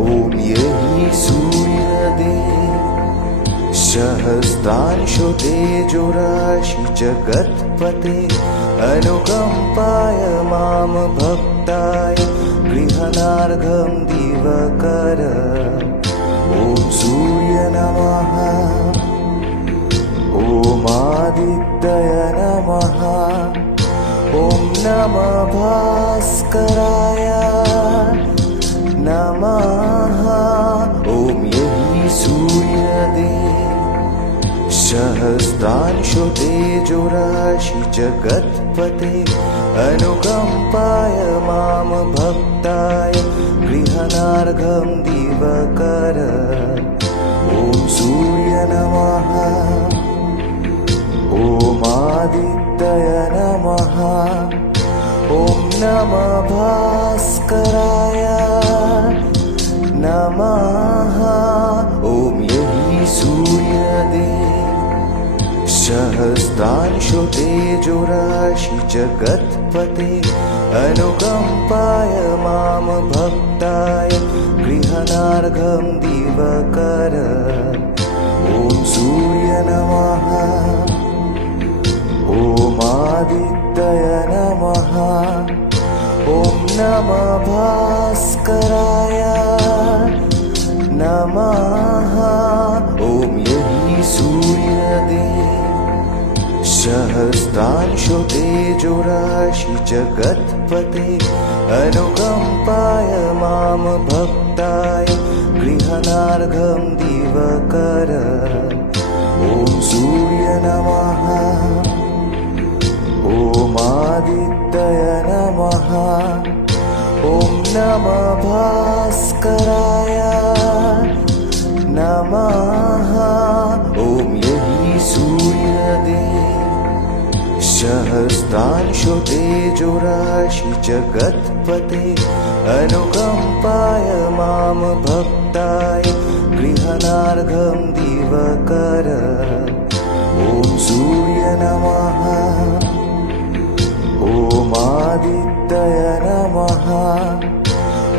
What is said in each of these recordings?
ॐ यहि सूर्यदेव सहस्रांशो तेजोराशि जगत्पते अनुकम्पाय मां भक्ताय गृहणार्घं दिवकर। ॐ सूर्य नमः। ॐ आदित्य नमः। ॐ नमः भास्कराय नमः। ॐ यहि सूर्यदेव सहस्रांशो तेजोराशि जगत्पते अनुकम्पाय मां भक्ताय गृहणार्घं दिवकर। ॐ सूर्य नमः। ॐ आदित्य नमः। ॐ नमः भास्कराय नमः। ॐ यहि सूर्यदेव सहस्रांशो तेजोराशि जगत्पते अनुकम्पाय मां भक्ताय गृहणार्घं दिवकर। ॐ सूर्य नमः। ॐ आदित्य नमः। ॐ नमः भास्कराय नमः। ॐ यहि सूर्यदेव सहस्रांशो तेजोराशि जगत्पते अनुकम्पाय मां भक्ताय गृहणार्घं दिवकर। ॐ सूर्य नमः। ॐ आदित्य नमः। ॐ नमः भास्कराय नमः। ॐ यहि सूर्यदेव सहस्रांशो तेजोराशि जगत्पते अनुकम्पाय मां भक्ताय गृहणार्घं दिवकर। ॐ सूर्य नमः। ॐ आदित्य नमः।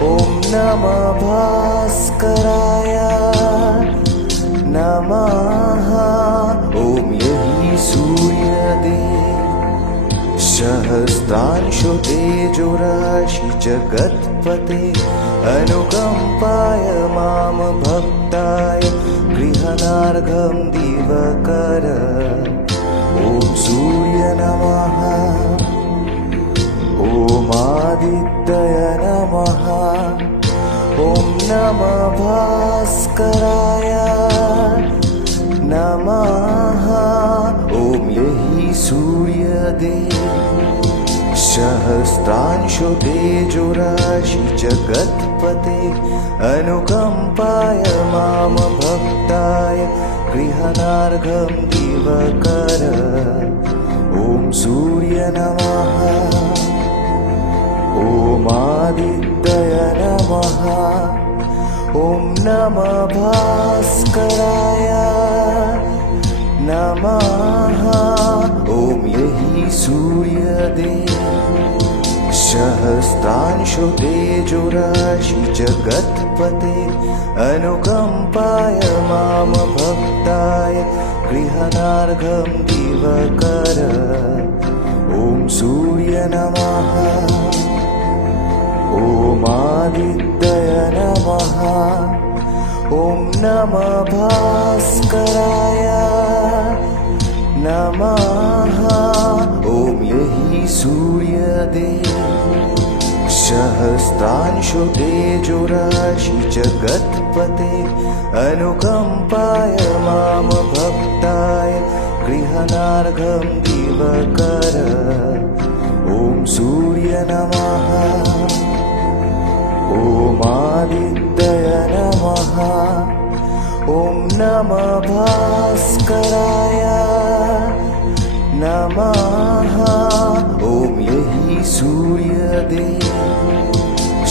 ॐ नमः भास्कराय नमः। ॐ यहि सूर्यदेव सहस्रांशो तेजोराशि जगत्पते अनुकम्पाय मां भक्ताय गृहणार्घं दिवकर। ॐ सूर्य नमः। ॐ आदित्य नमः। ॐ नमः भास्कराय नमः। ॐ यहि सूर्यदेव सहस्रांशो तेजोराशि जगत्पते अनुकम्पाय मां भक्ताय गृहणार्घं दिवकर। ॐ सूर्य नमः। ॐ आदित्य नमः। ॐ नमः भास्कराय नमः। ॐ यहि सूर्यदेव सहस्रांशो तेजोराशि जगत्पते अनुकम्पाय मां भक्ताय गृहणार्घं दिवकर। ॐ सूर्य नमः। ॐ आदित्य नमः। ॐ नमः भास्कराय नमः। ॐ यहि सूर्यदेव सहस्रांशो तेजोराशि जगत्पते अनुकम्पाय मां भक्ताय गृहणार्घं दिवकर। ॐ सूर्य नमः। ॐ आदित्य नमः। ॐ नमः भास्कराय नमः। ॐ यहि सूर्यदेव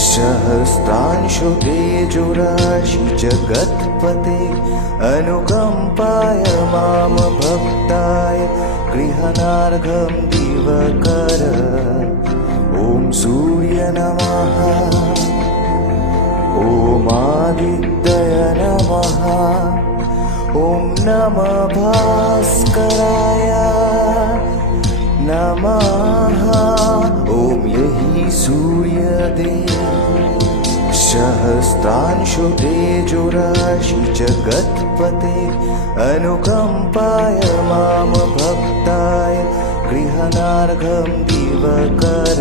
सहस्रांशो तेजोराशि जगत्पते अनुकम्पाय मां भक्ताय गृहणार्घं दिवकर। ॐ सूर्य नमः। ॐ नमः। ॐ नमः भास्कराय नमः। ॐ यहि सूर्यदेव सहस्रांशो तेजोराशि जगत्पते अनुकम्पाय मां भक्ताय गृहणार्घं दिवकर।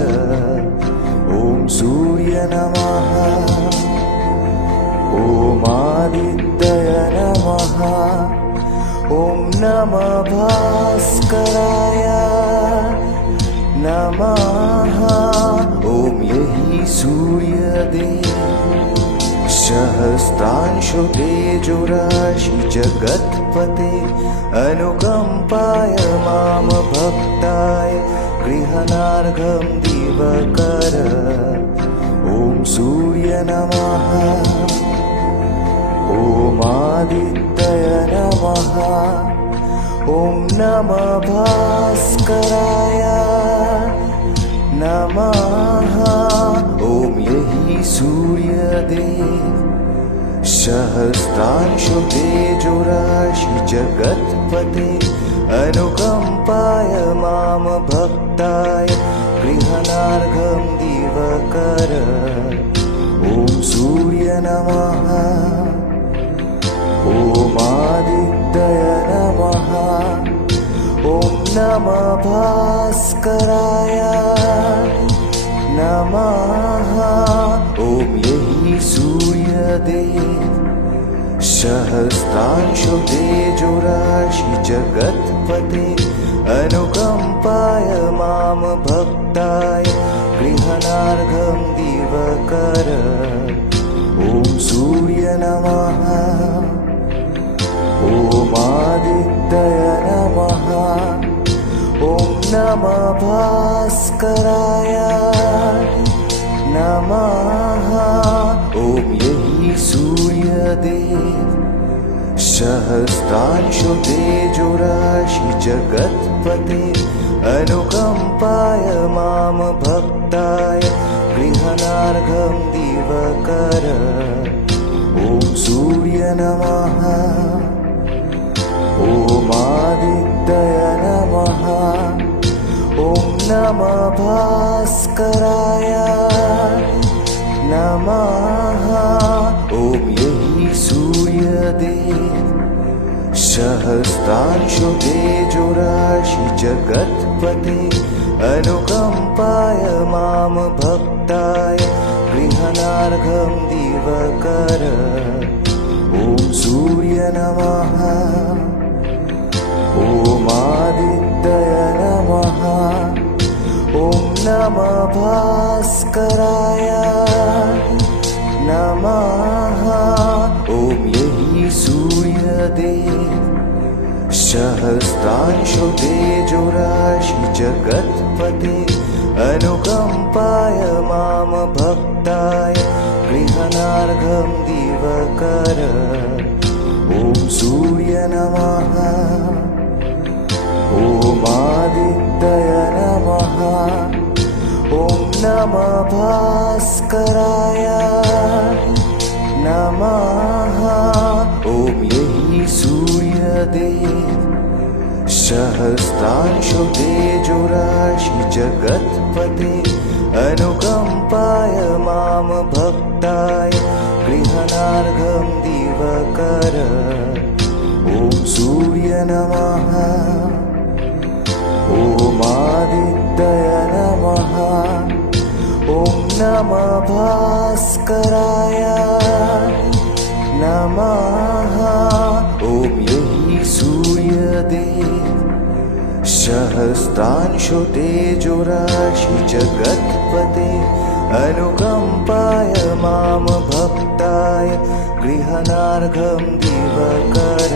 ॐ सूर्य नमः। ॐ आदित्य नमः। ॐ नमः भास्कराय नमः। ॐ यहि सूर्यदेव सहस्रांशो तेजोराशि जगत्पते अनुकम्पाय मां भक्ताय गृहणार्घं दिवकर। ॐ सूर्य नमः। ॐ आदित्य नमः। ॐ नमः भास्कराय नमः। ॐ यहि सूर्यदेव सहस्रांशो तेजोराशि जगत्पते अनुकम्पाय मां भक्ताय गृहणार्घं दिवकर। ॐ सूर्य नमः। ॐ आदित्य नमः। ॐ नमः भास्कराय नमः। ॐ यहि सूर्यदेव सहस्रांशो तेजोराशि जगत्पते अनुकम्पाय मां भक्ताय गृहणार्घं दिवकर। ॐ सूर्य नमः। ॐ आदित्य नमः। ॐ नमः भास्कराय नमः। ॐ यहि सूर्यदेव सहस्रांशो तेजोराशि जगत्पते अनुकम्पाय मां भक्ताय गृहणार्घं दिवकर। ॐ सूर्य नमः। ॐ आदित्य नमः। ॐ नमः भास्कराय नमः। ॐ यहि सूर्यदेव सहस्रांशो तेजोराशि जगत्पते अनुकम्पाय मां भक्ताय गृहणार्घं दिवकर। ॐ सूर्य नमः। ॐ आदित्य नमः। ॐ नमः भास्कराय नमः। ॐ यहि सूर्यदेव सहस्रांशो तेजोराशि जगत्पते अनुकम्पाय मां भक्ताय गृहणार्घं दिवकर। ॐ सूर्य नमः। ॐ आदित्य नमः। ॐ नमः भास्कराय नमः। ॐ यहि सूर्यदेव सहस्रांशो तेजोराशि जगत्पते अनुकम्पाय मां भक्ताय गृहणार्घं दिवकर। ॐ सूर्य नमः। ॐ आदित्य नमः। ॐ नमः भास्कराय नमः। ॐ यहि सूर्यदेव सहस्रांशो तेजोराशि जगत्पते अनुकम्पाय मां भक्ताय गृहणार्घं दिवकर।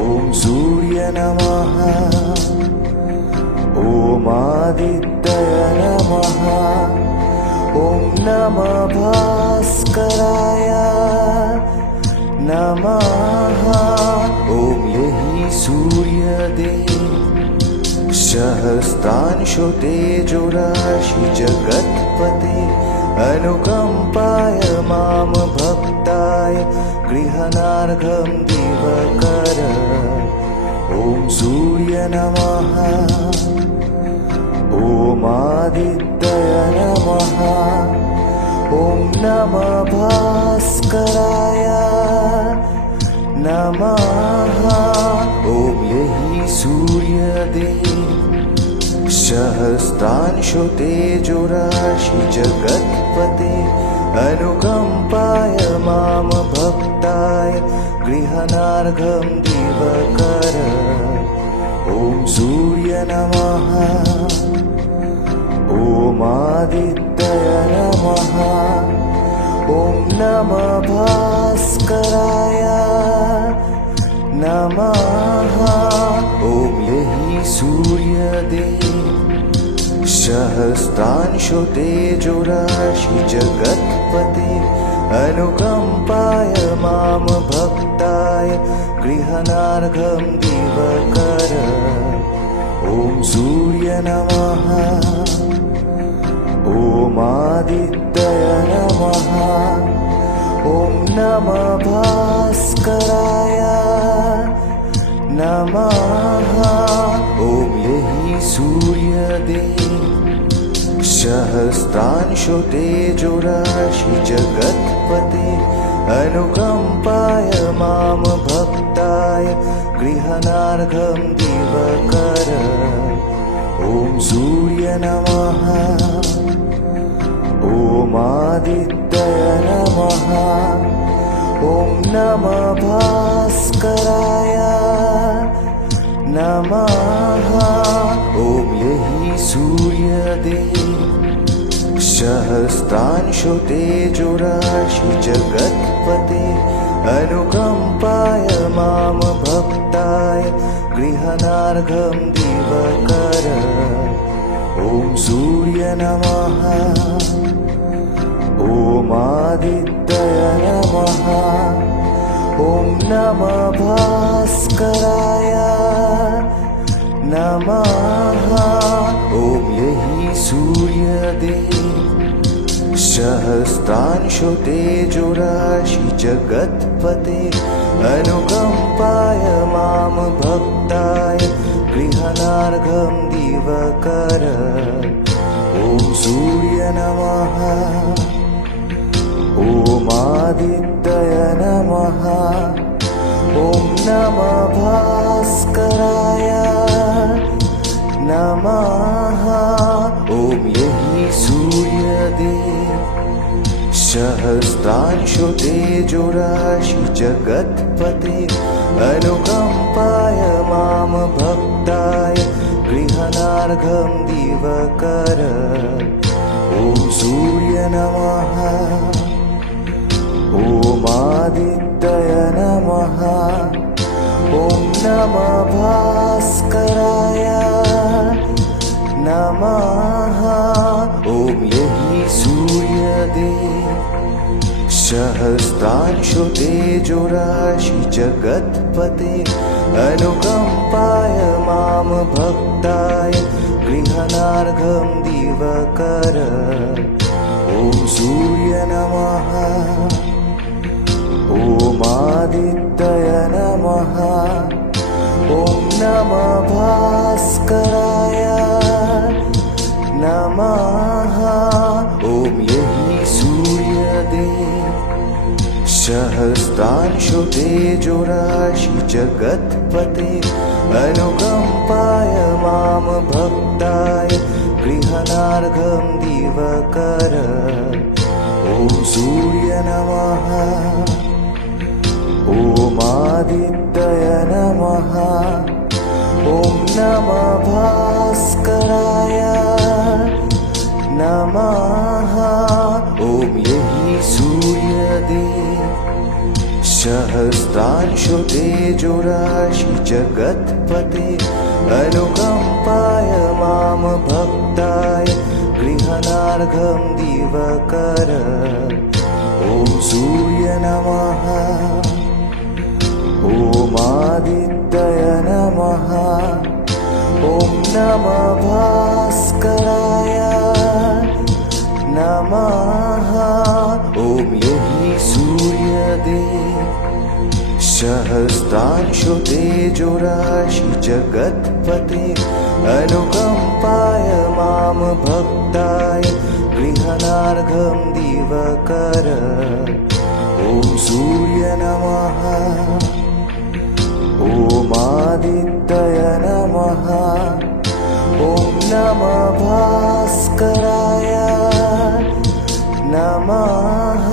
ॐ सूर्य नमः। ॐ आदित्य नमः। ॐ नमः भास्कराय नमः। ॐ यहि सूर्यदेव सहस्रांशो तेजोराशि जगत्पते अनुकम्पाय मां भक्ताय गृहनार्घं दिवकर ॐ सूर्य नमः ॐ आदित्य नमः ॐ नमः भास्कराय नमः ॐ यहि सूर्यदेव सहस्रांशो तेजोराशि जगत्पते अनुकंपाय मां भक्ताय गृहनार्घं दिवकर ॐ सूर्य नमः ॐ आदित्य नमः ॐ नमः भास्कराय नमः ॐ यहि सूर्यदेव सहस्रांशो तेजोराशि जगत्पते अनुकंपाय मां भक्ताय गृहनार्घं दिवकर ॐ सूर्य नमः ॐ आदित्य नमः ॐ नमः भास्कराय नमः ॐ यहि सूर्यदेव सहस्रांशो तेजोराशि जगत्पते अनुकंपाय मां भक्ताय गृहनार्घं दिवकर ॐ सूर्य नमः ॐ आदित्य नमः ॐ नमः भास्कराय नमः ॐ यहि सूर्यदेव सहस्रांशो तेजोराशि जगत्पते अनुकंपाय मां भक्ताय गृहनार्घं दिवकर ॐ सूर्य नमः ॐ आदित्य नमः ॐ नमः भास्कराय नमः ॐ यहि सूर्यदेव सहस्रांशो तेजोराशि जगत्पते अनुकंपाय मां भक्ताय गृहनार्घं दिवकर ॐ सूर्य नमः ॐ आदित्य नमः ॐ नमः भास्कराय नमः ॐ यहि सूर्यदेव सहस्रांशो तेजोराशि जगत्पते अनुकंपाय मां भक्ताय गृहनार्घं दिवकर ॐ सूर्य नमः ॐ आदित्य नमः ॐ नमः भास्कराय नमः ॐ यहि सूर्यदेव सहस्रांशो तेजोराशि जगत्पते अनुकंपाय मां भक्ताय गृहनार्घं दिवकर ॐ सूर्य नमः ॐ आदित्य नमः ॐ नमः भास्कराय नमः ॐ यहि सूर्यदेव सहस्रांशो तेजोराशि जगत्पते अनुकंपाय मां भक्ताय गृहनार्घं दिवकर ॐ सूर्य नमः ॐ आदित्य नमः ॐ नमः भास्कराय नमः ॐ यहि सूर्यदेव सहस्रांशो तेजोराशि जगत्पते अनुकंपाय मां भक्ताय गृहनार्घं दिवकर ॐ सूर्य नमः ॐ आदित्य नमः ॐ नमः भास्कराय नमः ॐ यहि सूर्यदेव सहस्रांशो तेजोराशि जगत्पते अनुकम्पाय मां भक्ताय गृहणार्घं दिवकर ॐ सूर्य नमः ॐ आदित्य नमः ॐ नमः भास्कराय नमः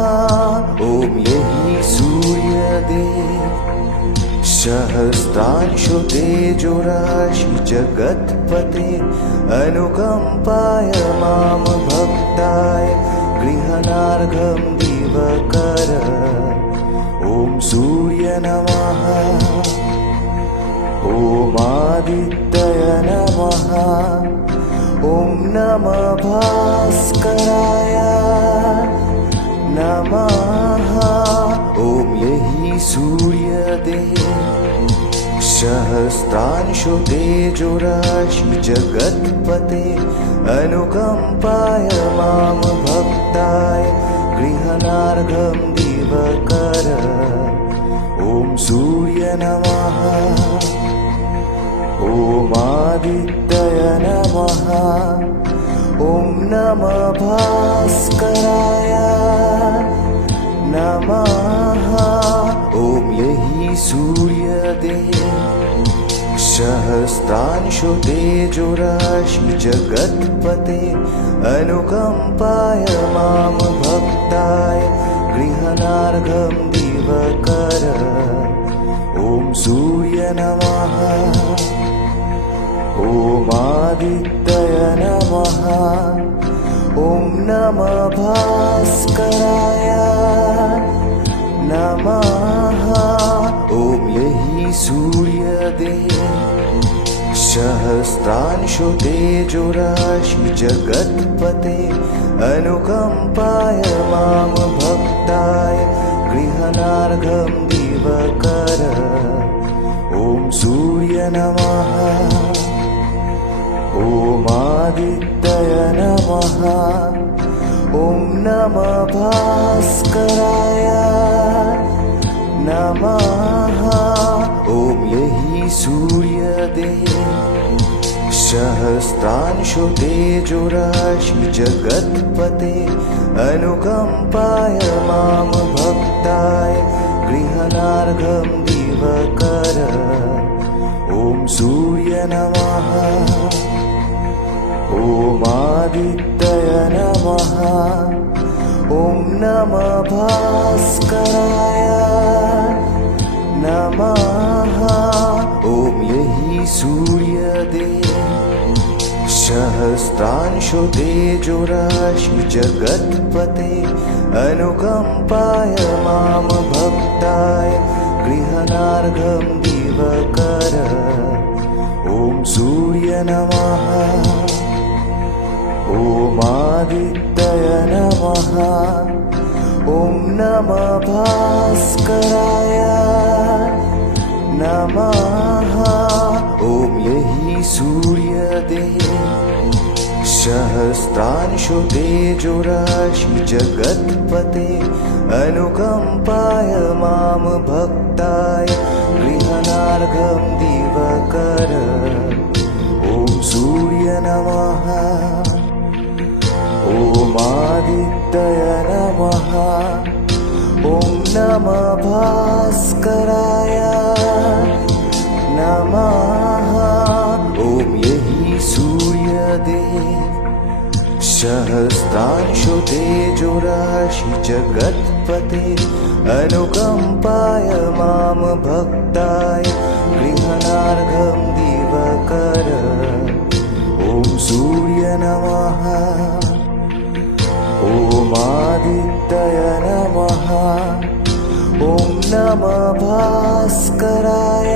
ॐ यहि सूर्यदेव सहस्रांशो तेजोराशि जगत्पते अनुकम्पाय मां भक्ताय गृहणार्घं दिवकर ॐ सूर्य नमः ॐ आदित्य नमः ॐ नमः भास्कराय नमः ॐ यहि सूर्यदेव सहस्रांशो तेजोराशि जगत्पते अनुकम्पाय मां भक्ताय गृहणार्घं दिवकर ॐ सूर्य नमः ॐ आदित्य नमः ॐ नमः भास्कराय नमः ॐ यहि सूर्यदेव सहस्रांशो तेजोराशि जगत्पते अनुकम्पाय मां भक्ताय गृहणार्घं दिवकर ॐ सूर्य नमः ॐ आदित्य नमः ॐ नमः भास्कराय नमः ॐ यहि सूर्यदेव सहस्रांशो तेजोराशि जगत्पते अनुकम्पाय मां भक्ताय गृहणार्घं दिवकर ॐ सूर्य नमः ॐ आदित्य नमः ॐ नमः भास्कराय नमः ॐ यहि सूर्यदेव सहस्रांशो तेजोराशि जगत्पते अनुकम्पाय मां भक्ताय गृहणार्घं दिवकर ॐ सूर्य नमः ॐ आदित्य नमः ॐ नमः भास्कराय नमः ॐ यहि सूर्यदेव सहस्रांशो तेजोराशि जगत्पते अनुकम्पाय मां भक्ताय गृहणार्घं दिवकर ॐ सूर्य नमः ॐ आदित्य नमः ॐ नमः भास्कराय नमः ॐ यहि सूर्यदेव सहस्रांशो तेजोराशि जगत्पते अनुकम्पाय मां भक्ताय गृहणार्घं दिवकर ॐ सूर्य नमः ॐ आदित्य नमः ॐ नमः भास्कराय नमः ॐ यहि सूर्यदेव सहस्रांशो तेजोराशि जगत्पते अनुकम्पाय मां भक्ताय गृहणार्घं दिवकर ॐ सूर्य नमः ॐ आदित्य नमः ॐ नमः भास्कराय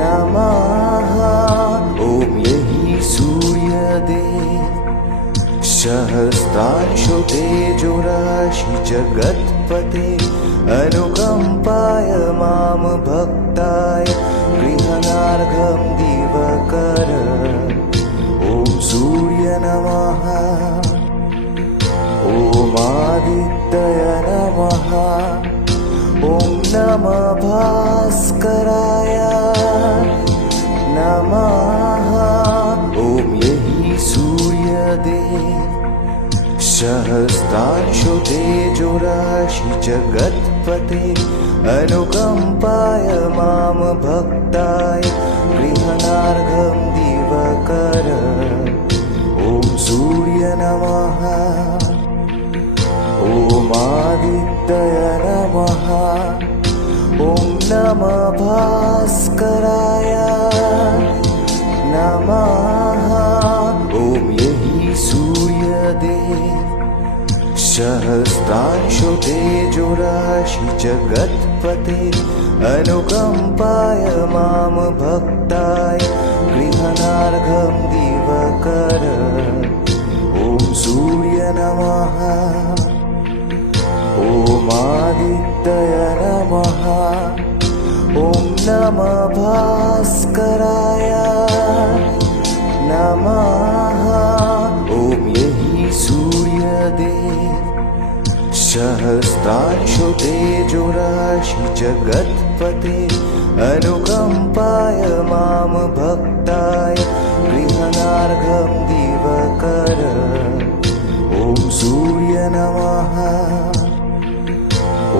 नमः ॐ यहि सूर्यदेव सहस्रांशो तेजोराशि जगत्पते अनुकम्पाय मां भक्ताय गृहणार्घं दिवकर ॐ सूर्य नमः ॐ आदित्य नमः ॐ नमः सहस्रांशो तेजोराशि जगत्पते अनुकम्पाय मां भक्ताय गृहणार्घं दिवकर ॐ सूर्य नमः ॐ आदित्य नमः ॐ नमः भास्कराय नमः ॐ यहि सूर्यदेव सहस्रांशो तेजोराशि जगत्पते अनुकम्पाय मां भक्ताय गृहणार्घं दिवकर ॐ सूर्य नमः ॐ आदित्य नमः ॐ नमः भास्कराय नमः ॐ यहि सूर्यदेव सहस्रांशो तेजोराशि जगत्पते अनुकम्पाय मां भक्ताय गृहणार्घं दिवकर ॐ सूर्य नमः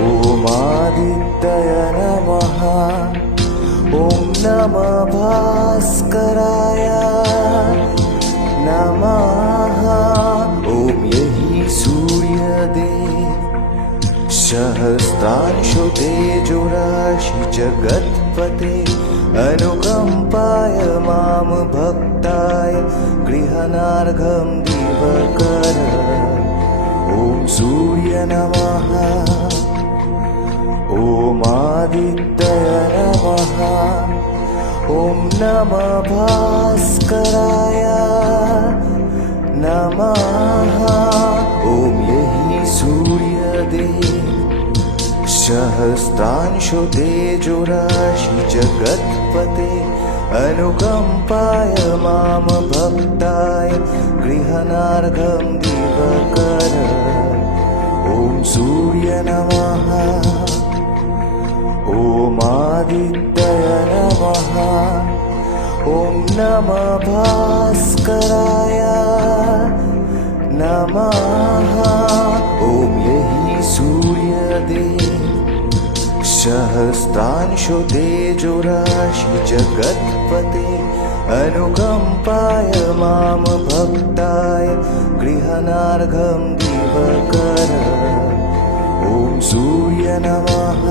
ॐ आदित्य नमः ॐ नमः भास्कराय नमः ॐ यहि सूर्यदेव सहस्रांशो तेजोराशि जगत्पते अनुकम्पाय मां भक्ताय गृहणार्घं दिवकर ॐ सूर्य नमः ॐ आदित्य नमः ॐ नमः भास्कराय नमः ॐ यहि सूर्यदेव सहस्रांशो तेजोराशि जगत्पते अनुकम्पाय मां भक्ताय गृहणार्घं दिवकर ॐ सूर्य नमः ॐ आदित्य नमः ॐ नमः भास्कराय नमः ॐ यहि सूर्यदेव सहस्रांशो तेजोराशि जगत्पते अनुकम्पाय मां भक्ताय गृहणार्घं दिवकर ॐ सूर्य नमः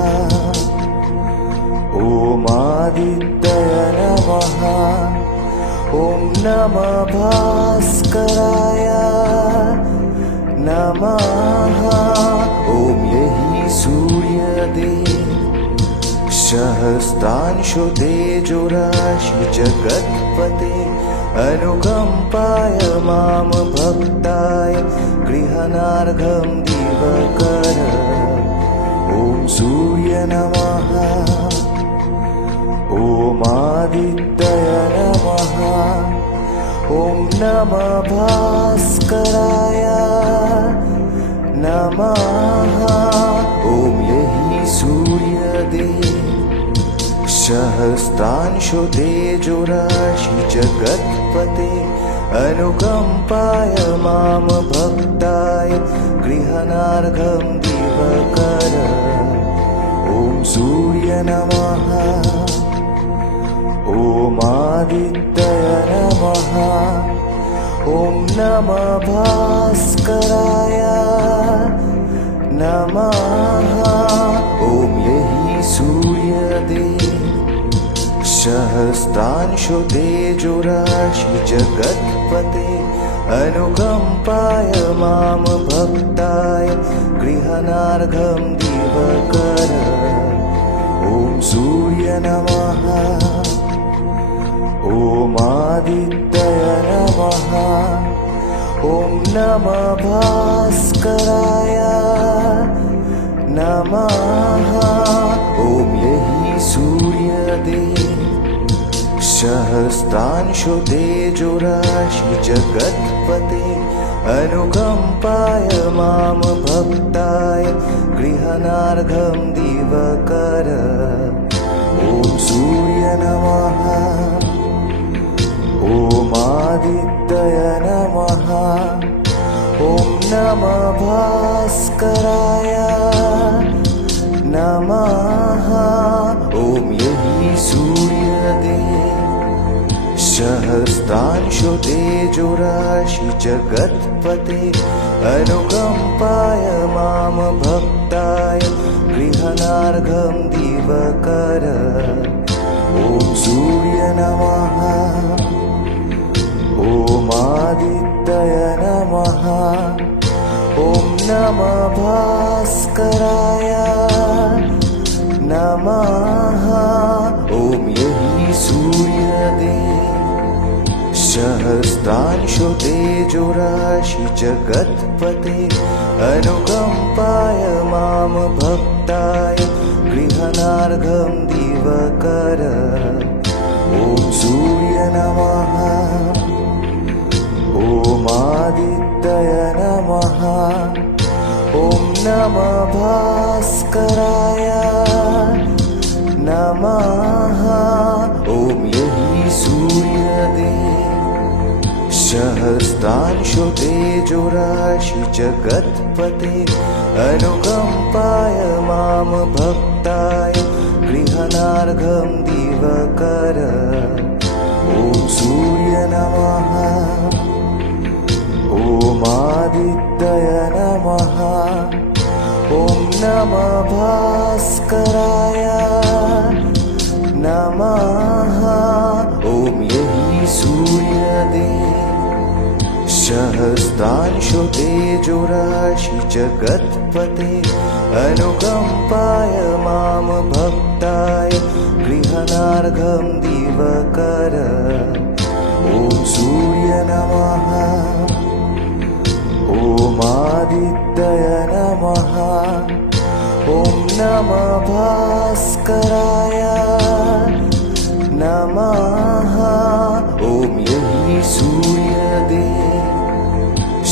ॐ आदित्य नमः ॐ नमः भास्कराय नमः ॐ यहि सूर्यदेव सहस्रांशो तेजोराशि जगत्पते अनुकम्पाय मां भक्ताय गृहणार्घं दिवकर ॐ सूर्य नमः ॐ आदित्य नमः ॐ नमः भास्कराय नमः ॐ यहि सूर्यदेव सहस्रांशो तेजोराशि जगत्पते अनुकम्पाय मां भक्ताय गृहणार्घं दिवकर ॐ सूर्य नमः ॐ आदित्य नमः ॐ नमः भास्कराय नमः ॐ यहि सूर्यदेव सहस्रांशो तेजोराशि जगत्पते अनुकम्पाय मां भक्ताय गृहणार्घं दिवकर ॐ सूर्य नमः ॐ आदित्य नमः ॐ नमः भास्कराय नमः ॐ यहि सूर्यदेव सहस्रांशो तेजोराशि जगत्पते अनुकम्पाय मां भक्ताय गृहणार्घं दिवकर ॐ सूर्य नमः ॐ आदित्य नमः ॐ नमः भास्कराय नमः। ॐ यहि सूर्यदेव सहस्रांशो तेजोराशि जगत्पते अनुकम्पाय मां भक्ताय गृहणार्घं दिवकर। ॐ सूर्य नमः। ॐ आदित्य नमः। ॐ नमः भास्कराय नमः। ॐ यहि सूर्यदेव सहस्रांशो तेजोराशि जगत्पते अनुकम्पाय मां भक्ताय गृहणार्घं दिवकर। ॐ सूर्य नमः। ॐ आदित्य नमः। ॐ नमः भास्कराय नमः। ॐ यहि सूर्यदेव सहस्रांशो तेजोराशि जगत्पते अनुकम्पाय मां भक्ताय गृहणार्घं दिवकर। ॐ सूर्य नमः। ॐ आदित्य नमः। ॐ नमः भास्कराय नमः। ॐ यहि सूर्यदेव सहस्रांशो तेजोराशि जगत्पते अनुकम्पाय मां भक्ताय गृहणार्घं दिवकर। ॐ सूर्य नमः। ॐ आदित्य नमः। ॐ नमः भास्कराय नमः। ॐ यहि सूर्यदेव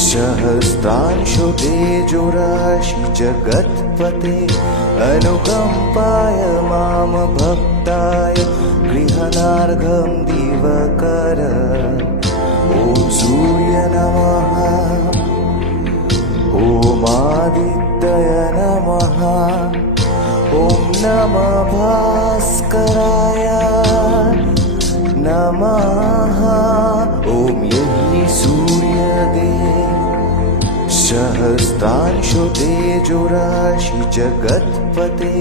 सहस्रांशो तेजोराशि जगत्पते अनुकम्पाय मां भक्ताय गृहणार्घं दिवकर। ॐ सूर्य नमः। ॐ आदित्य नमः। ॐ नमः भास्कराय नमः। ॐ यहि सूर्यदेव सहस्रांशो तेजोराशि जगत्पते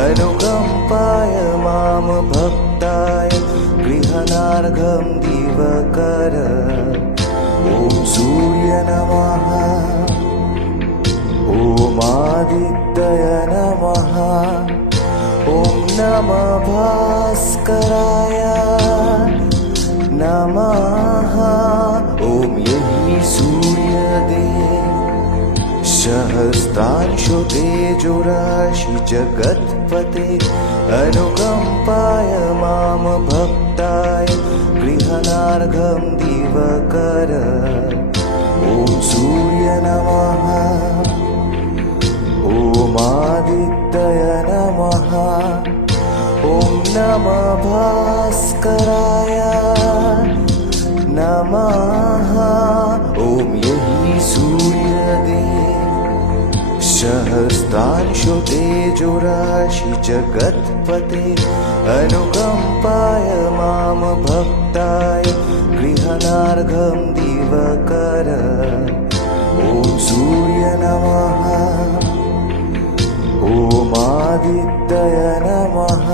अनुकम्पाय मां भक्ताय गृहणार्घं दिवकर। ॐ सूर्य नमः। ॐ आदित्य नमः। ॐ नमः भास्कराय नमः। ॐ यहि सूर्यदेव सहस्रांशो तेजोराशि जगत्पते अनुकम्पाय मां भक्ताय गृहणार्घं दिवकर। ॐ सूर्य नमः। ॐ आदित्य नमः। ॐ नमः भास्कराय नमः। ॐ यहि सूर्यदेव सहस्रांशो तेजोराशि जगत्पते अनुकम्पाय मां भक्ताय गृहणार्घं दिवकर। ॐ सूर्य नमः। ॐ आदित्य नमः।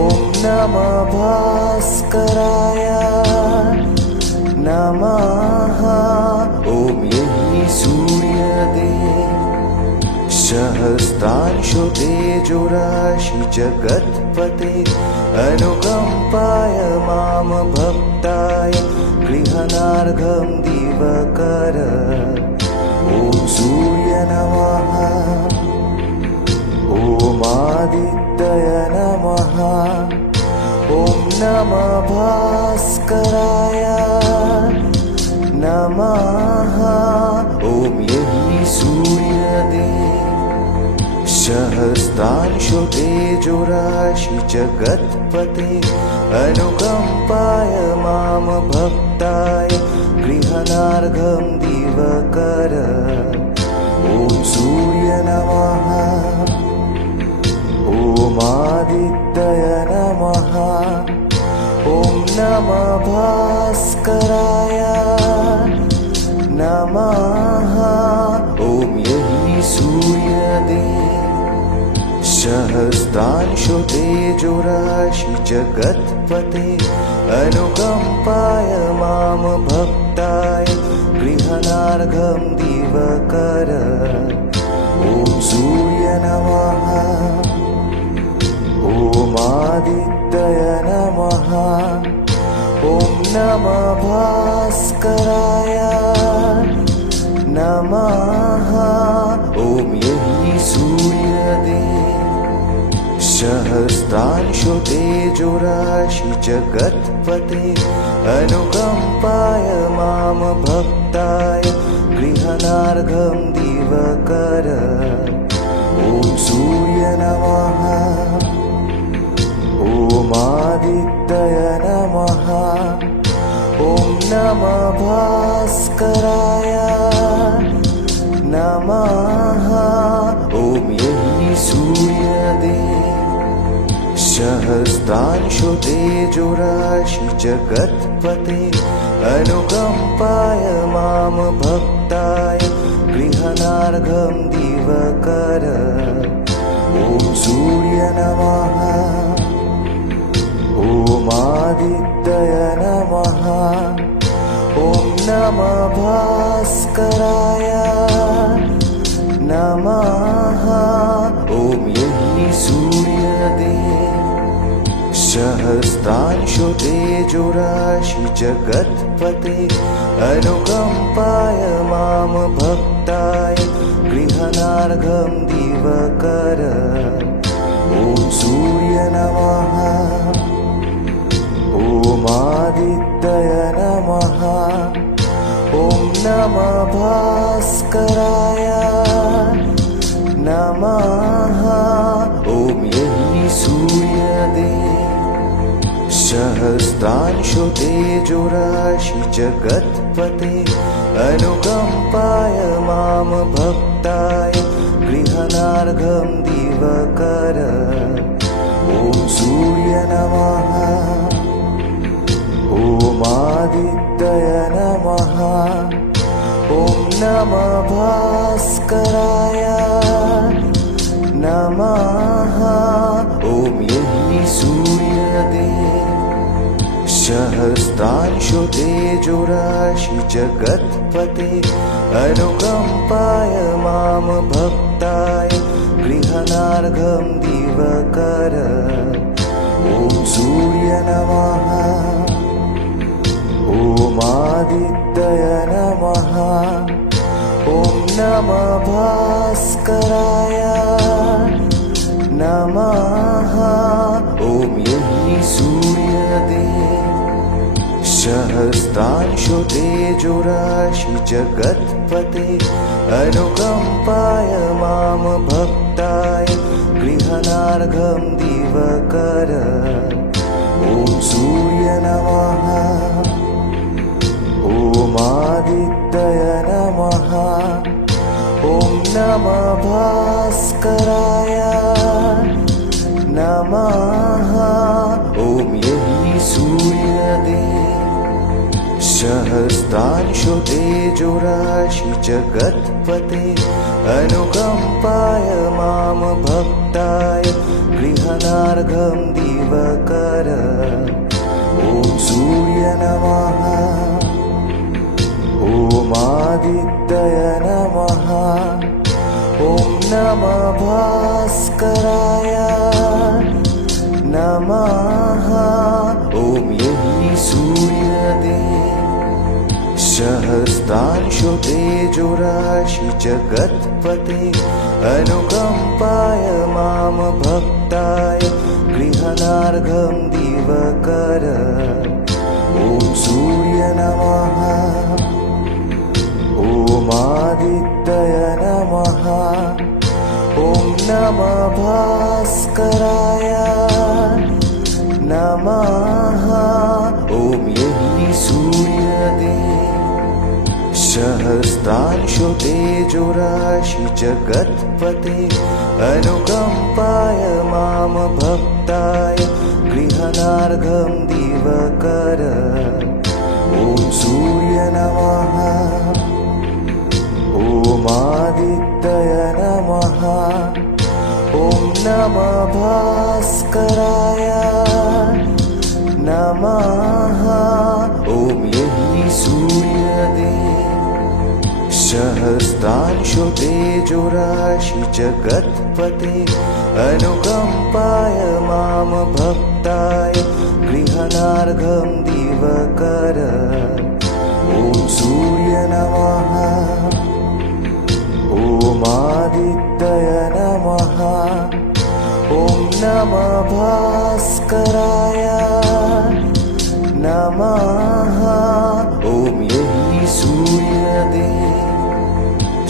ॐ नमः भास्कराय नमः। ॐ यहि सूर्यदेव सहस्रांशो तेजोराशि जगत्पते अनुकम्पाय मां भक्ताय गृहणार्घं दिवकर। ॐ सूर्य नमः। ॐ आदित्य नमः। ॐ नमः भास्कराय नमः। ॐ यहि सूर्यदेव सहस्रांशो तेजोराशि जगत्पते अनुकम्पाय मां भक्ताय गृहनार्घं दिवकर ॐ सूर्य नमः ॐ आदित्य नमः ॐ नमः भास्कराय नमः ॐ यहि सूर्यदेव सहस्रांशो तेजोराशि जगत्पते अनुकम्पाय मां भक्ताय गृहनार्घं दिवकर ॐ सूर्य नमः ॐ आदित्य नमः ॐ नमः भास्कराय नमः ॐ यहि सूर्यदेव सहस्रांशो तेजोराशि जगत्पते अनुकम्पाय मां भक्ताय गृहनार्घं दिवकर ॐ सूर्य नमः ॐ आदित्य नमः ॐ नमः भास्कराय नमः ॐ यहि सूर्यदेव सहस्रांशो तेजोराशि जगत्पते अनुकम्पाय मां भक्ताय गृहनार्घं दिवकर ॐ सूर्य नमः ॐ आदित्य नमः ॐ नमः भास्कराय नमः ॐ यहि सूर्यदेव सहस्रांशो तेजोराशि जगत्पते अनुकम्पाय मां भक्ताय गृहनार्घं दिवकर ॐ सूर्य नमः ॐ आदित्य नमः ॐ नमः भास्कराय नमः ॐ यहि सूर्यदेव सहस्रांशो तेजोराशि जगत्पते अनुकम्पाय मां भक्ताय गृहनार्घं दिवकर ॐ सूर्य नमः ॐ आदित्य नमः ॐ नमः भास्कराय नमः ॐ यहि सूर्यदेव सहस्रांशो तेजोराशि जगत्पते अनुकम्पाय मां भक्ताय गृहनार्घं दिवकर ॐ सूर्य नमः ॐ आदित्य नमः ॐ नमः भास्कराय नमः ॐ यहि सूर्यदेव सहस्रांशो तेजोराशि जगत्पते अनुकम्पाय मां भक्ताय गृहनार्घं दिवकर ॐ सूर्य नमः ॐ आदित्य नमः ॐ नमः भास्कराय नमः ॐ यहि सूर्यदेव सहस्रांशो तेजोराशि जगत्पते अनुकम्पाय मां भक्ताय गृहनार्घं दिवकर ॐ सूर्य नमः ॐ आदित्य नमः ॐ नमः भास्कराय नमः ॐ यहि सूर्यदेव सहस्रांशो तेजोराशि जगत्पते अनुकम्पाय मां भक्ताय गृहनार्घं दिवकर ॐ सूर्य नमः ॐ आदित्य नमः ॐ नमः भास्कराय नमः ॐ यहि सूर्यदेव सहस्रांशो तेजोराशि जगत्पते अनुकम्पाय मां भक्ताय गृहणार्घं दिवकर। ॐ सूर्य नमः। ॐ आदित्य नमः। ॐ नमः भास्कराय नमः। ॐ यहि सूर्यदेव सहस्रांशो तेजोराशि जगत्पते अनुकम्पाय मां भक्ताय गृहणार्घं दिवकर। ॐ सूर्य नमः। ॐ आदित्य नमः। ॐ नमः भास्कराय नमः। ॐ यहि सूर्यदेव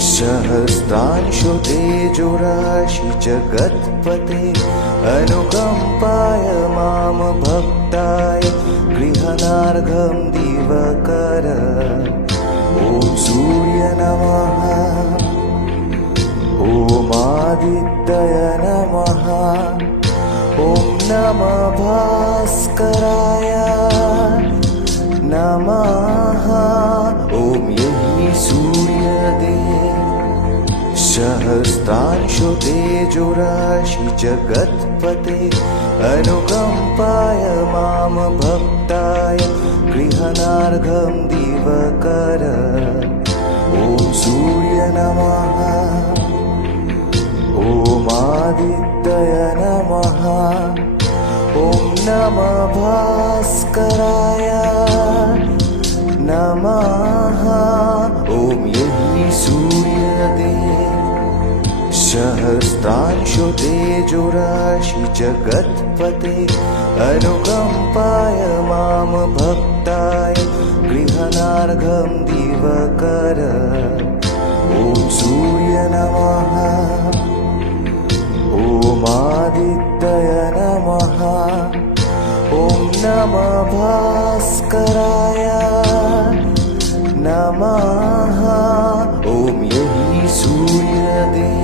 सहस्रांशो तेजोराशि जगत्पते अनुकम्पाय मां भक्ताय गृहणार्घं दिवकर। ॐ सूर्य नमः। ॐ आदित्य नमः। ॐ नमः भास्कराय नमः। ॐ यहि सूर्यदेव सहस्रांशो तेजोराशि जगत्पते अनुकम्पाय मां भक्ताय गृहणार्घं दिवकर। ॐ सूर्य नमः। ॐ आदित्य नमः। ॐ नमः भास्कराय नमः। ॐ यहि सूर्यदेव सहस्रांशो तेजोराशि जगत्पते अनुकम्पाय मां भक्ताय गृहणार्घं दिवकर। ॐ सूर्य नमः। ॐ आदित्य नमः। ॐ नमः भास्कराय नमः। ॐ यहि सूर्यदेव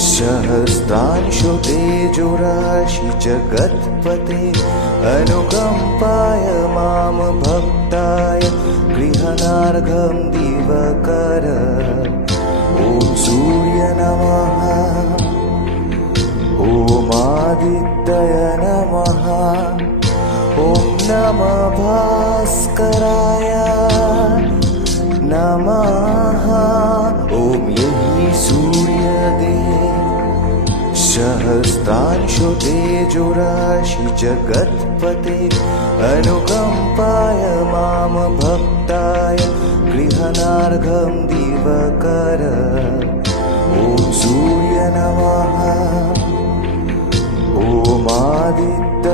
सहस्रांशो तेजोराशि जगत्पते अनुकम्पाय मां भक्ताय गृहणार्घं दिवकर। ॐ सूर्य नमः। ॐ आदित्य नमः। ॐ नमः भास्कराय नमः। ॐ यहि सूर्यदेव सहस्रांशो तेजोराशि जगत्पते अनुकम्पाय मां भक्ताय गृहणार्घं दिवकर। ॐ सूर्य नमः। ॐ आदित्य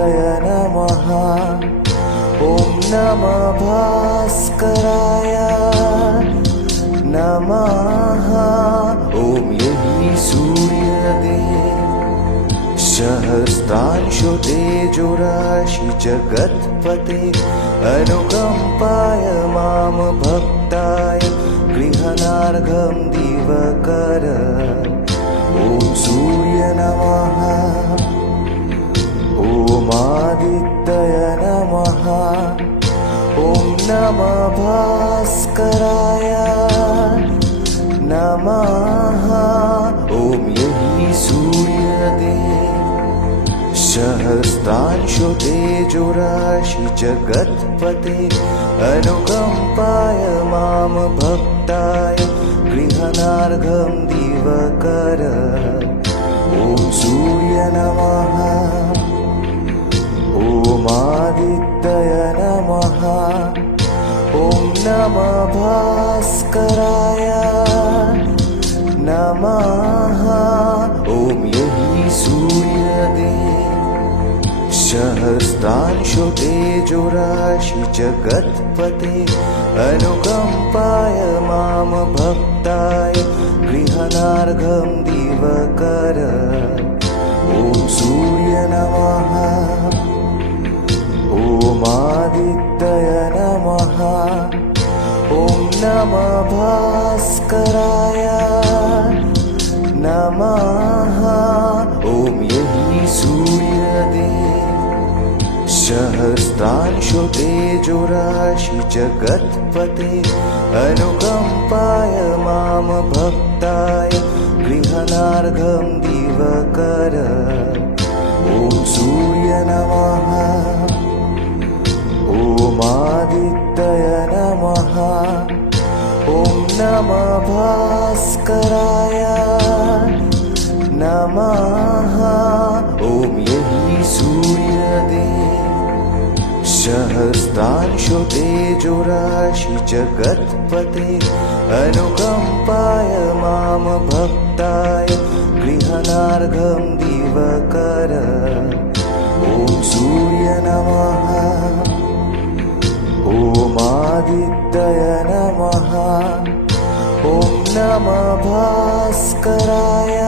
नमः। ॐ नमः भास्कराय नमः। ॐ यहि सूर्यदेव सहस्रांशो तेजोराशि जगत्पते अनुकम्पाय मां भक्ताय गृहणार्घं दिवकर। ॐ सूर्य नमः। ॐ आदित्य नमः। ॐ नमः भास्कराय नमः। ॐ यहि सूर्यदेव सहस्रांशो तेजोराशि जगत्पते अनुकम्पाय मां भक्ताय गृहणार्घं दिवकर। ॐ सूर्य नमः। ॐ आदित्य नमः। ॐ नमः भास्कराय नमः। ॐ यहि सूर्यदेव सहस्रांशो तेजोराशि जगत्पते अनुकम्पाय मां भक्ताय गृहणार्घं दिवकर। ॐ सूर्य नमः। ॐ आदित्य नमः। ॐ नमः ॐ यहि सूर्यदेव सहस्रांशो तेजोराशि जगत्पते अनुकम्पाय मां भक्ताय गृहणार्घं दिवकर ॐ सूर्य नमः ॐ आदित्य नमः ॐ नमः भास्कराय नमः ॐ यहि सूर्यदेव सहस्रांशो तेजोराशि जगत्पते अनुकम्पाय मां भक्ताय गृहणार्घं दिवकर ॐ सूर्य नमः ॐ आदित्य नमः ॐ नमः भास्कराय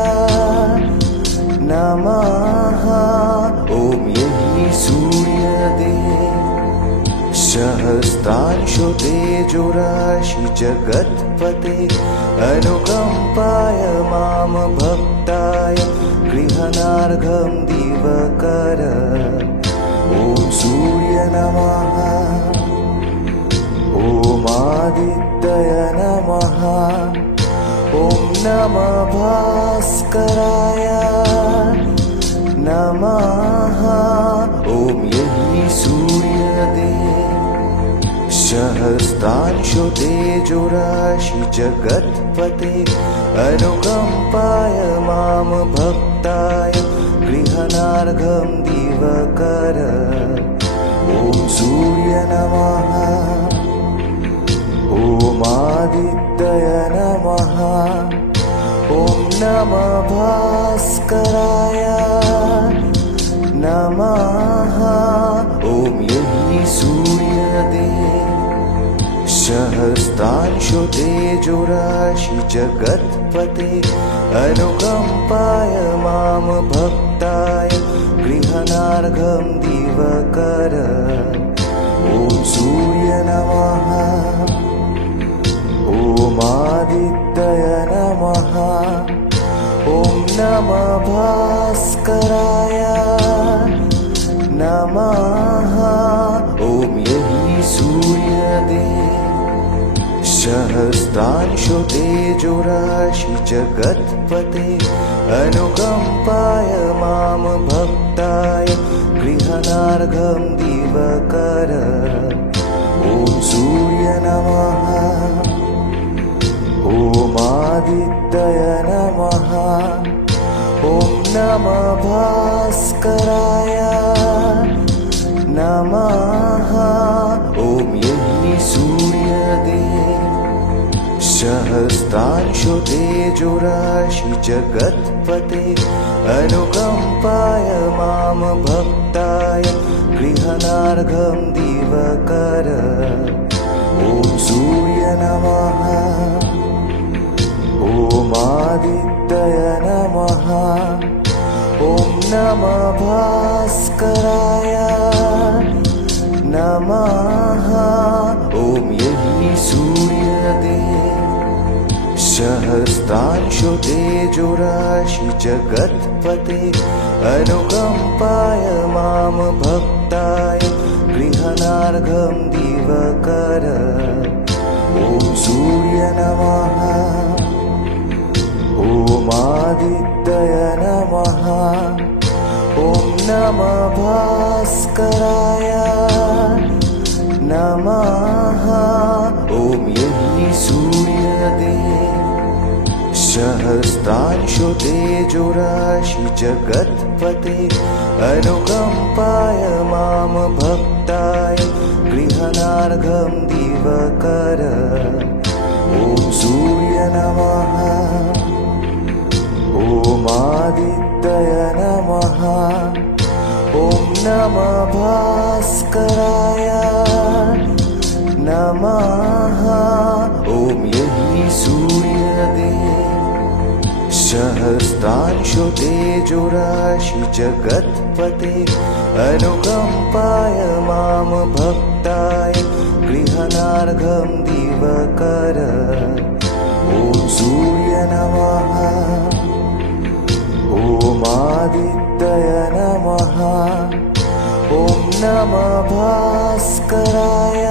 नमः ॐ यहि सूर्यदेव सहस्रांशो तेजोराशि जगत्पते अनुकम्पाय मां भक्ताय गृहणार्घं दिवकर ॐ सूर्य नमः ॐ आदित्य नमः ॐ नमः भास्कराय नमः ॐ यहि सूर्यदेव सहस्रांशो तेजोराशि जगत्पते अनुकम्पाय मां भक्ताय गृहणार्घं दिवकर ॐ सूर्य नमः ॐ आदित्य नमः ॐ नमः भास्कराय नमः ॐ यहि सूर्यदेव सहस्रांशो तेजोराशि जगत्पते अनुकम्पाय मां भक्ताय गृहणार्घं दिवकर ॐ सूर्य नमः ॐ आदित्य नमः ॐ नमः भास्कराय नमः ॐ यहि सूर्यदेव सहस्रांशो तेजोराशि जगत्पते अनुकम्पाय मां भक्ताय गृहणार्घं दिवकर ॐ सूर्य नमः ॐ आदित्य नमः ॐ नमः भास्कराय नमः ॐ यहि सूर्यदेव सहस्रांशो तेजोराशि जगत्पते अनुकम्पाय मां भक्ताय गृहणार्घं दिवकर ॐ सूर्य नमः ॐ आदित्य नमः ॐ नमः भास्कराय नमः ॐ यहि सूर्यदेव सहस्रांशो तेजोराशि जगत्पते अनुकम्पाय मां भक्ताय गृहणार्घं दिवकर ॐ सूर्य नमः ॐ आदित्य नमः ॐ नमः भास्कराय नमः ॐ यहि सूर्यदेव सहस्रांशो तेजोराशि जगत्पते अनुकम्पाय मां भक्ताय गृहणार्घं दिवकर ॐ सूर्य नमः ॐ आदित्य नमः ॐ नमः भास्कराय नमः ॐ यहि सूर्यदेव सहस्रांशो तेजोराशि जगत्पते अनुकम्पाय मां भक्ताय गृहणार्घं दिवकर ॐ सूर्य नमः ॐ आदित्याय नमः। ॐ नमः भास्कराय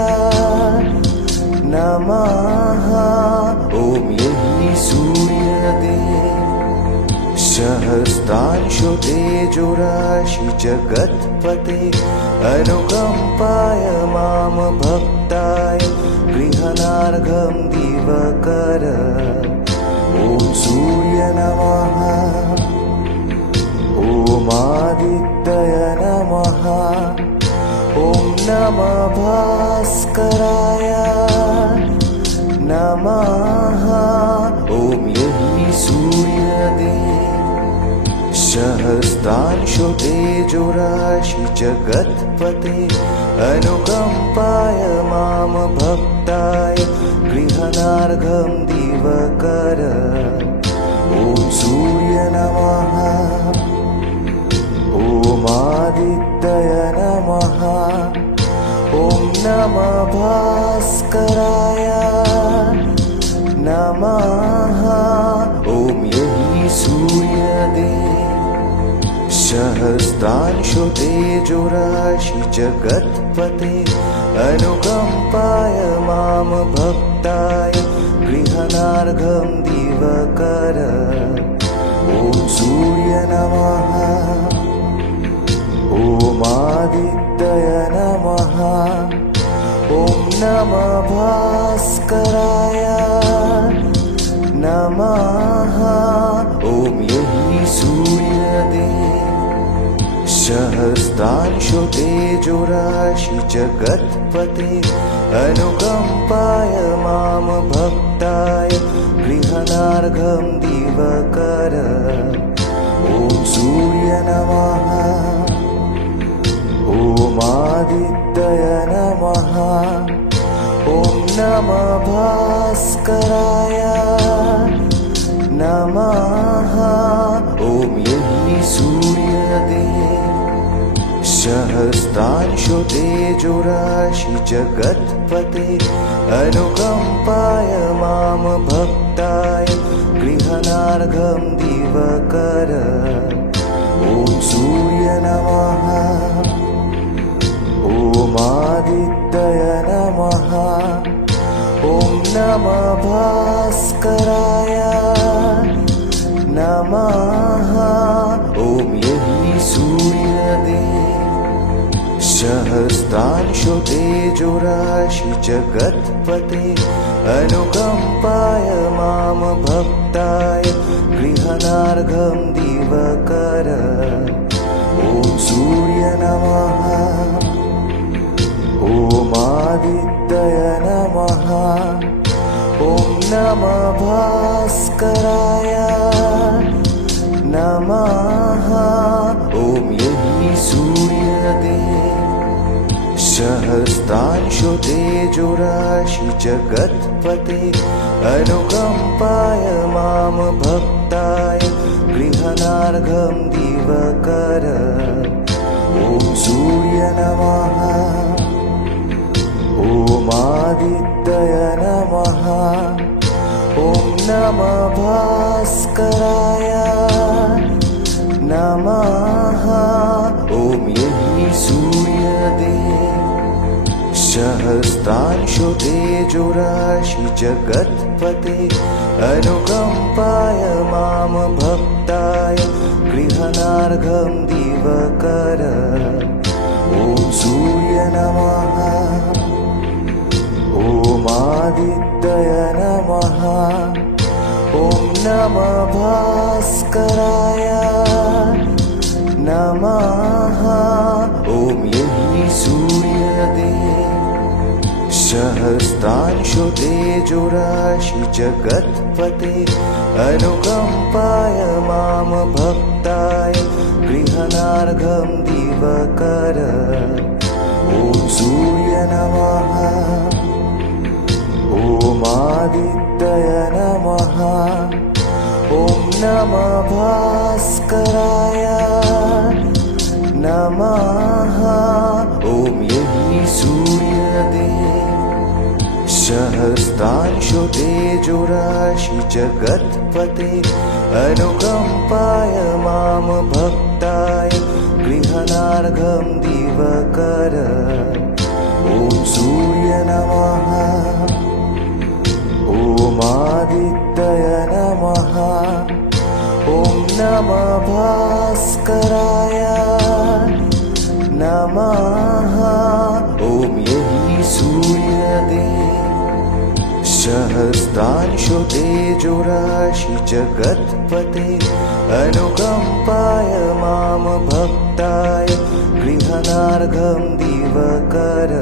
नमः। ॐ यहि सूर्यदेव सहस्रांशो तेजोराशि जगत्पते अनुकम्पाय मां भक्ताय गृहणार्घं दिवकर। ॐ सूर्य नमः। ॐ आदित्याय नमः। ॐ नमः भास्कराय नमः। ॐ यहि सूर्यदेव सहस्रांशो तेजोराशि जगत्पते अनुकम्पाय मां भक्ताय गृहणार्घं दिवकर। ॐ सूर्य नमः। ॐ आदित्याय नमः। ॐ नमः भास्कराय नमः। ॐ यहि सूर्यदेव सहस्रांशो तेजोराशि जगत्पते अनुकम्पाय मां भक्ताय गृहणार्घं दिवकर। ॐ सूर्य नमः। ॐ आदित्याय नमः। ॐ नमः भास्कराय नमः। ॐ यहि सूर्यदेव सहस्रांशो तेजोराशि जगत्पते अनुकम्पाय मां भक्ताय गृहणार्घं दिवकर। ॐ सूर्य नमः। ॐ आदित्याय नमः। ॐ नमः भास्कराय नमः। ॐ यहि सूर्यदेव सहस्रांशो तेजोराशि जगत्पते अनुकम्पाय मां भक्ताय गृहणार्घं दिवकर। ॐ सूर्य नमः। ॐ आदित्याय नमः। ॐ नमः भास्कराय नमः। ॐ यहि सूर्यदेव सहस्रांशो तेजोराशि जगत्पते अनुकम्पाय मां भक्ताय गृहणार्घं दिवकर। ॐ सूर्य नमः। ॐ आदित्याय नमः। ॐ नमः भास्कराय नमः। ॐ यहि सूर्यदेव सहस्रांशो तेजोराशि जगत्पते अनुकम्पाय मां भक्ताय गृहणार्घं दिवकर। ॐ सूर्य नमः। ॐ आदित्याय नमः। ॐ नमः भास्कराय नमः। ॐ यहि सूर्यदेव सहस्रांशो तेजोराशि जगत्पते अनुकम्पाय मां भक्ताय गृहणार्घं दिवकर। ॐ सूर्य नमः। ॐ आदित्याय नमः। ॐ नमः भास्कराय नमः। ॐ यहि सूर्यदेव सहस्रांशो तेजोराशि जगत्पते अनुकम्पाय मां भक्ताय गृहणार्घं दिवकर। ॐ सूर्य नमः। ॐ आदित्याय नमः। ॐ नमः भास्कराय नमः। ॐ यहि सूर्यदेव सहस्रांशो तेजोराशि जगत्पते अनुकम्पाय मां मां भक्ताय गृहणार्घं दिवकर ॐ सूर्य नमः ॐ आदित्य नमः ॐ नमः भास्कराय नमः ॐ यहि सूर्यदेव सहस्रांशो तेजोराशि जगत्पते अनुकम्पाय मां भक्ताय गृहणार्घं दिवकर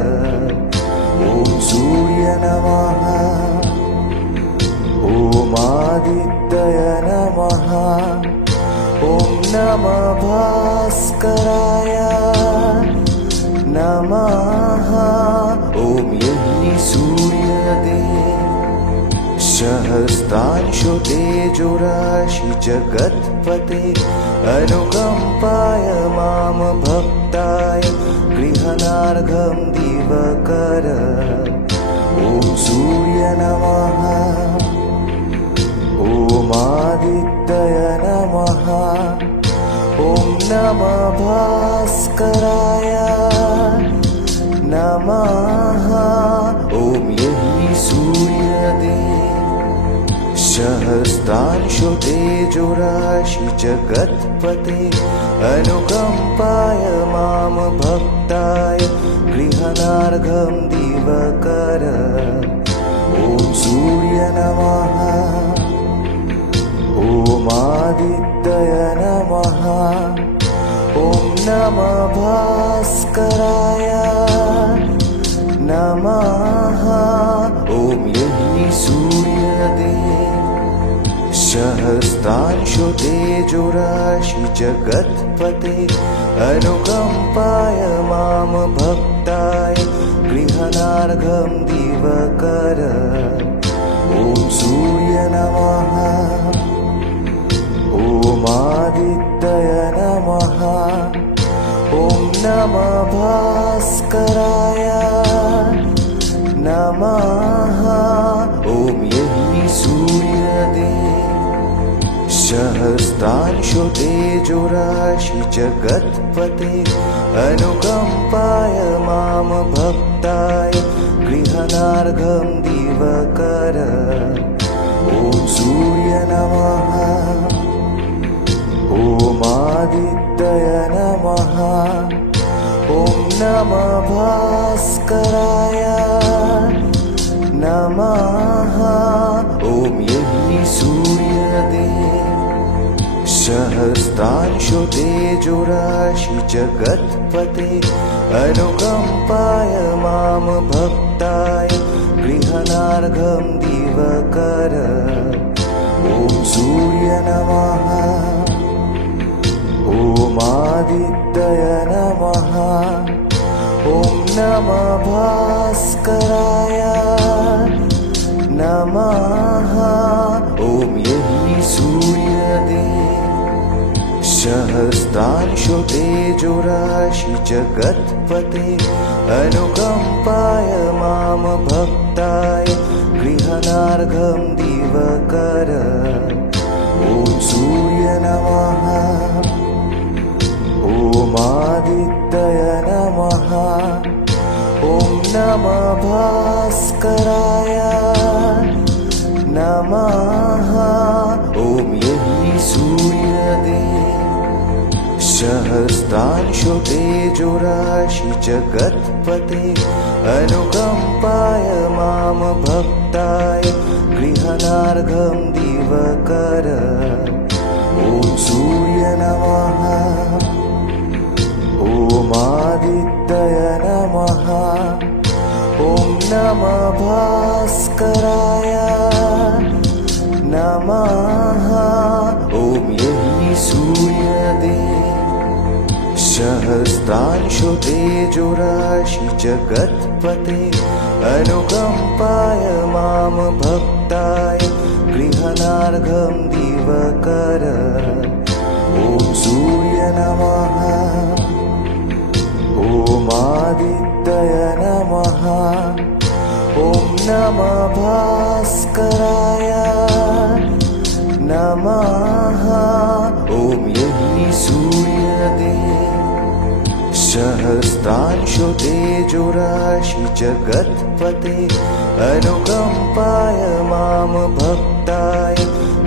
ॐ सूर्य नमः ॐ आदित्य नमः ॐ नमः भास्कराय नमः ॐ यहि सूर्यदेव सहस्रांशो तेजोराशि जगत्पते अनुकम्पाय मां भक्ताय गृहणार्घं दिवकर ॐ सूर्य नमः ॐ आदित्य नमः ॐ नमः भास्कराय नमः ॐ यहि सूर्यदेव सहस्रांशो तेजोराशि जगत्पते अनुकम्पाय मां भक्ताय गृहणार्घं दिवकर ॐ सूर्य नमः ॐ आदित्य नमः ॐ नमः भास्कराय नमः ॐ यहि सूर्यदेव सहस्रांशो तेजोराशि जगत्पते अनुकम्पाय मां भक्ताय गृहणार्घं दिवकर ॐ सूर्य नमः ॐ आदित्य नमः ॐ नमः भास्कराय नमः ॐ यहि सूर्यदेव सहस्रांशो तेजोराशि जगत्पते अनुकम्पाय मां भक्ताय गृहणार्घं दिवकर ॐ सूर्य नमः ॐ आदित्य नमः ॐ नमः भास्कराय नमः ॐ यहि सूर्यदेव सहस्रांशो तेजोराशि जगत्पते अनुकम्पाय मां भक्ताय गृहणार्घं दिवकर ॐ सूर्य नमः ॐ आदित्य नमः ॐ नमः भास्कराय नमः ॐ यहि सूर्यदेव सहस्रांशो तेजोराशि जगत्पते अनुकम्पाय मां भक्ताय गृहणार्घं दिवकर ॐ सूर्य नमः ॐ आदित्य नमः ॐ नमः भास्कराय नमः ॐ यहि सूर्यदेव सहस्रांशो तेजोराशि जगत्पते अनुकम्पाय मां भक्ताय गृहणार्घं दिवकर ॐ सूर्य नमः ॐ आदित्य नमः ॐ नमः भास्कराय नमः ॐ यहि सूर्यदेव सहस्रांशो तेजोराशि जगत्पते अनुकम्पाय मां भक्ताय गृहणार्घं दिवकर ॐ सूर्य नमः ॐ आदित्य नमः ॐ नमः भास्कराय नमः ॐ यहि सूर्यदेव सहस्रांशो तेजोराशि जगत्पते अनुकम्पाय मां भक्ताय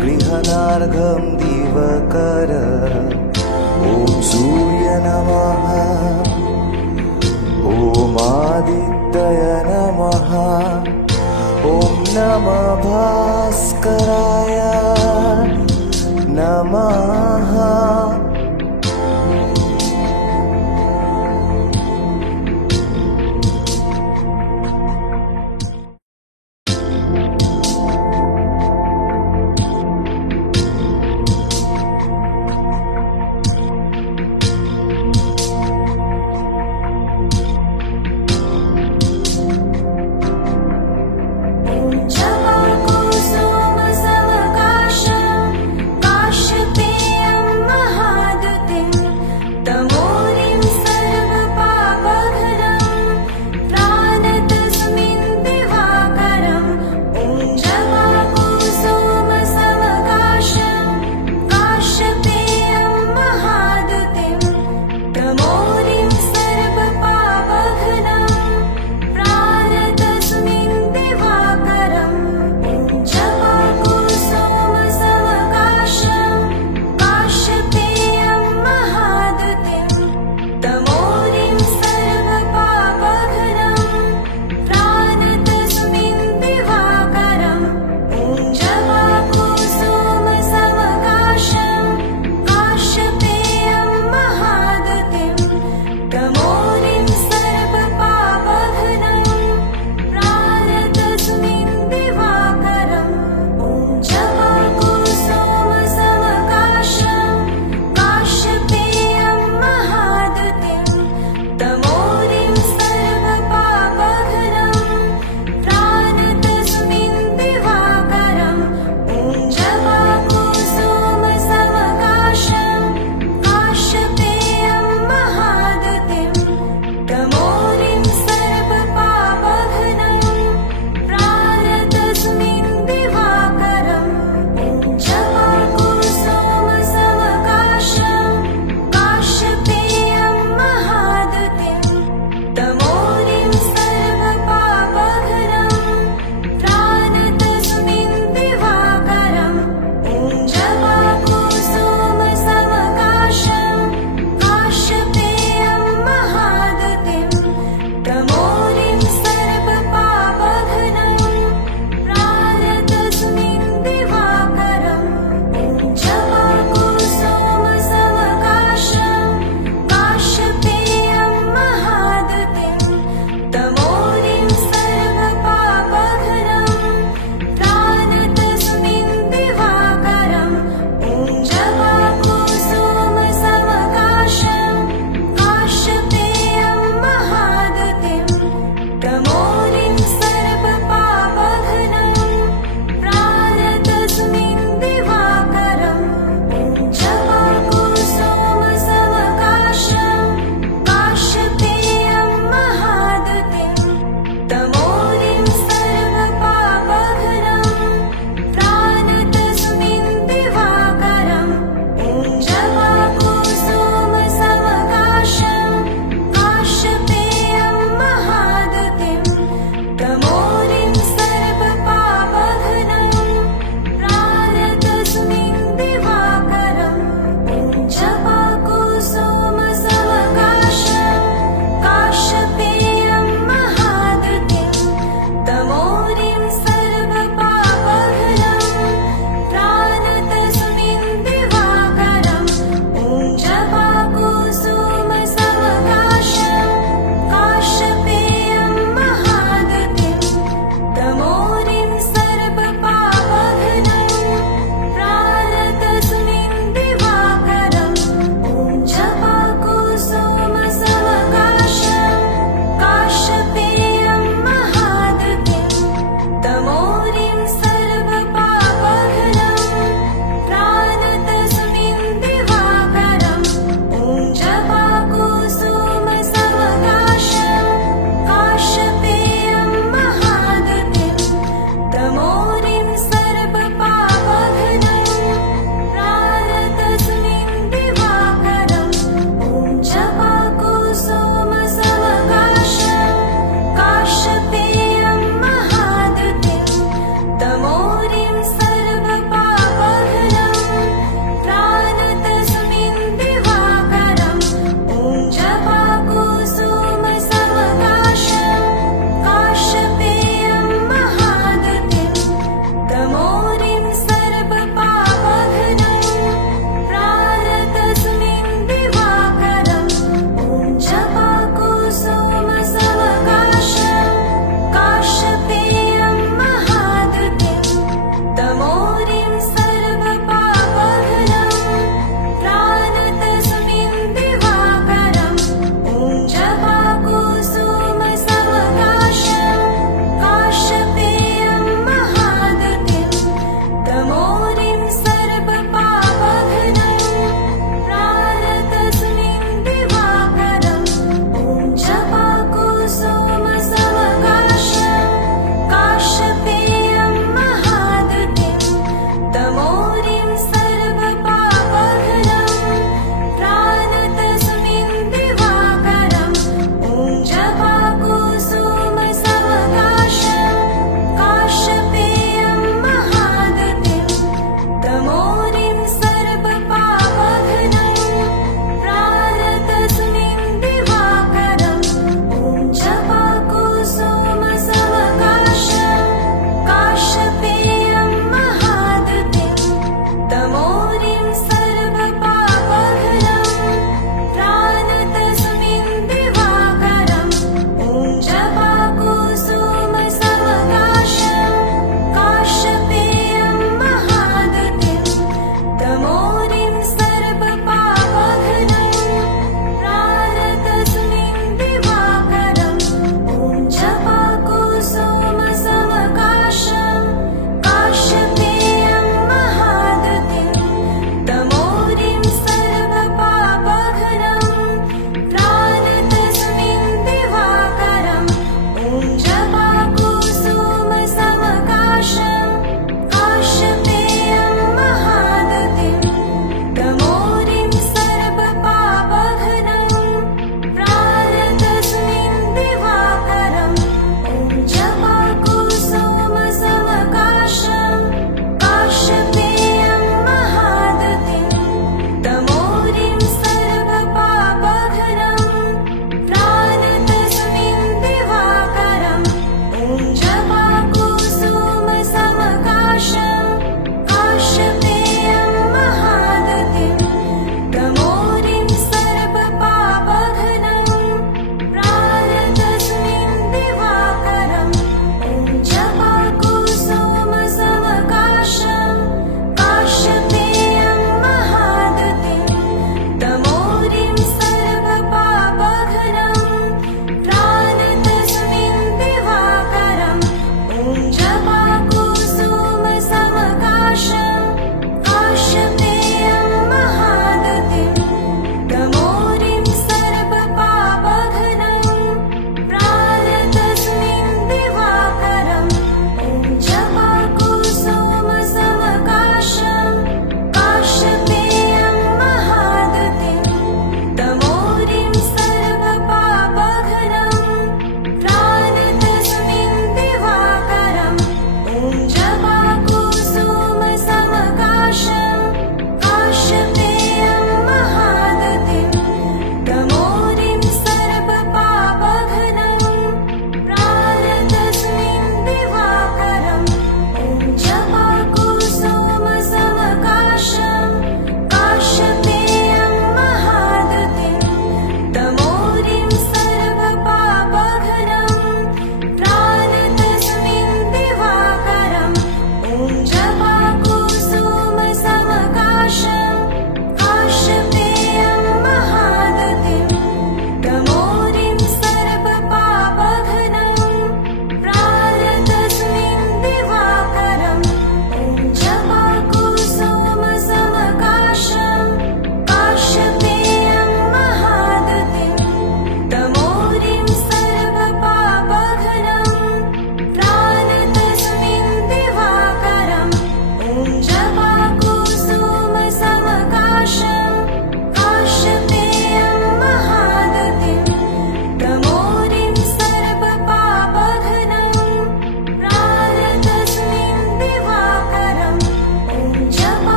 गृहनार्घं दिवकर ॐ सूर्य नमः ॐ आदित्य नमः ॐ नमः भास्कराय